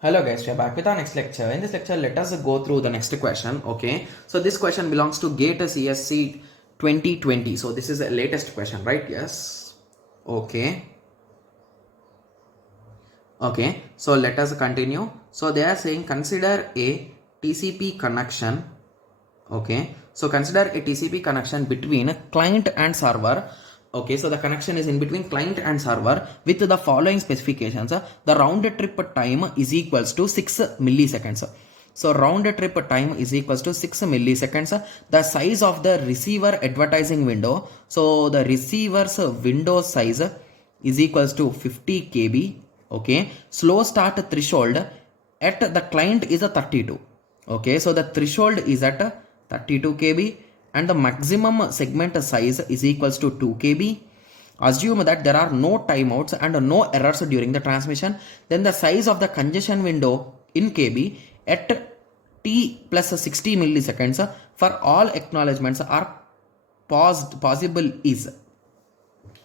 Hello guys, we are back with our next lecture. In this lecture, let us go through the next question. Okay, so this question belongs to GATE CSC 2020. So this is the latest question, right? Yes. Okay. Okay, so let us continue. So they are saying consider a TCP connection. Okay, so consider a TCP connection between client and server. Okay, so the connection is in between client and server with the following specifications. The round trip time is equals to 6 milliseconds. So round trip time is equals to 6 milliseconds. The size of the receiver advertising window. So the receiver's window size is equals to 50 KB. Okay, slow start threshold at the client is a 32. Okay, so the threshold is at 32 KB and the maximum segment size is equals to 2 KB. Assume that there are no timeouts and no errors during the transmission. Then the size of the congestion window in KB at T plus 60 milliseconds for all acknowledgements are possible is.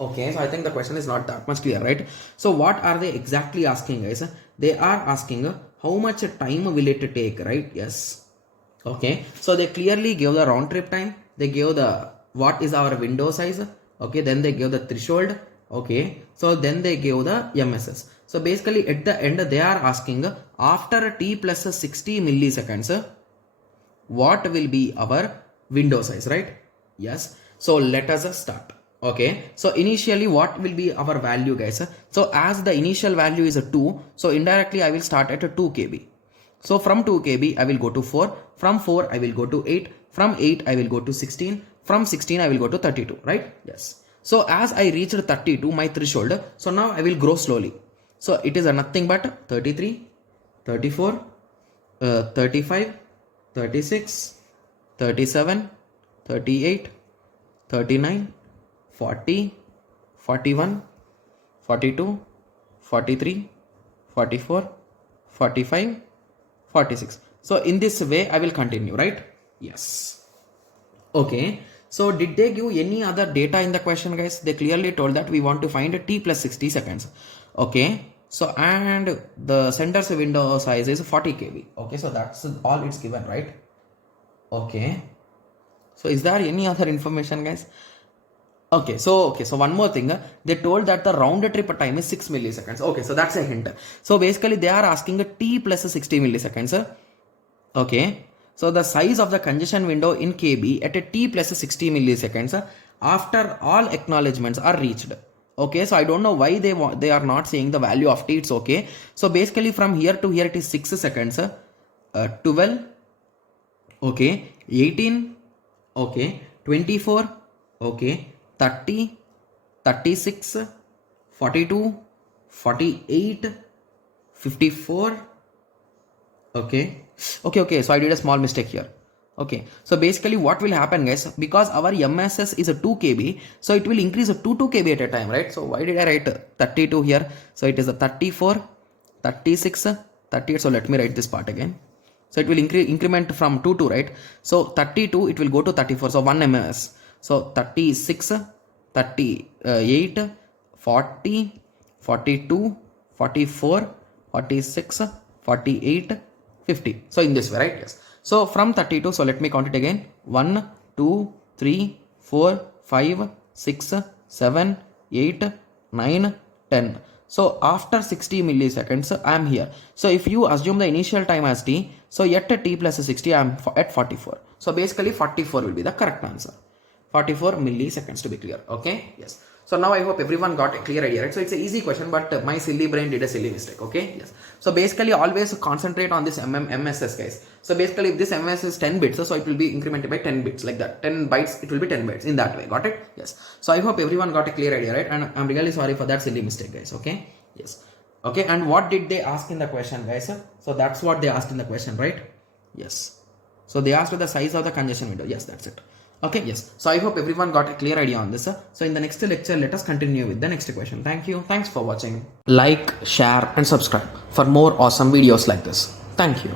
Okay, so I think the question is not that much clear, right? So what are they exactly asking, guys? They are asking how much time will it take, right? Yes. Okay, so they clearly give the round trip time, they give the what is our window size. Okay, then they give the threshold. Okay, so then they give the MSS. So basically at the end they are asking after T plus 60 milliseconds what will be our window size, right? Yes, so let us start. Okay, so initially what will be our value, guys? So as the initial value is a 2, so indirectly I will start at a 2 KB. So from 2 KB I will go to 4, from 4 I will go to 8, from 8 I will go to 16, from 16 I will go to 32, right? Yes. So as I reached 32, my threshold, so now I will grow slowly. So it is nothing but 33, 34, 35, 36, 37, 38, 39, 40, 41, 42, 43, 44, 45, 46. So in this way I will continue, right? Yes. Okay, so did they give any other data in the question, guys? They clearly told that we want to find T plus 60 seconds. Okay, so and the sender's window size is 40 KB. Okay, so that's all it's given, right? Okay, so is there any other information, guys? Okay, so one more thing. They told that the round trip time is 6 milliseconds. Okay, so that's a hint. So basically they are asking a T plus 60 milliseconds. Okay, so the size of the congestion window in KB at a T plus 60 milliseconds after all acknowledgements are reached. Okay, so I don't know why they are not saying the value of T. It's okay. So basically from here to here it is 6 seconds. 12. Okay, 18. Okay, 24. Okay, 30, 36, 42, 48, 54. Okay, so I did a small mistake here. Okay, so basically what will happen, guys, because our MSS is a 2 KB, so it will increase to 2 KB at a time, right? So why did I write 32 here? So it is a 34, 36, 38. So let me write this part again. So it will increment from 2 to, right? So 32 it will go to 34, so 1 MS. So 36, 38, 40, 42, 44, 46, 48, 50. So in this way, right? Yes. So from 32, so let me count it again. 1, 2, 3, 4, 5, 6, 7, 8, 9, 10. So after 60 milliseconds, I am here. So if you assume the initial time as T, so yet T plus 60, I am at 44. So basically 44 will be the correct answer. 44 milliseconds to be clear. Okay, yes. So now I hope everyone got a clear idea, right? So it's an easy question, but my silly brain did a silly mistake. Okay, yes. So basically always concentrate on this MSS, guys. So basically if this MS is 10 bits, so it will be incremented by 10 bits like that. 10 bytes, it will be 10 bytes in that way. Got it? Yes. So I hope everyone got a clear idea, right? And I'm really sorry for that silly mistake, guys. Okay, yes. Okay, and what did they ask in the question, guys? So that's what they asked in the question, right? Yes. So they asked for the size of the congestion window. Yes, that's it. Okay, yes. So I hope everyone got a clear idea on this. So in the next lecture, let us continue with the next question. Thank you. Thanks for watching. Like, share and subscribe for more awesome videos like this. Thank you.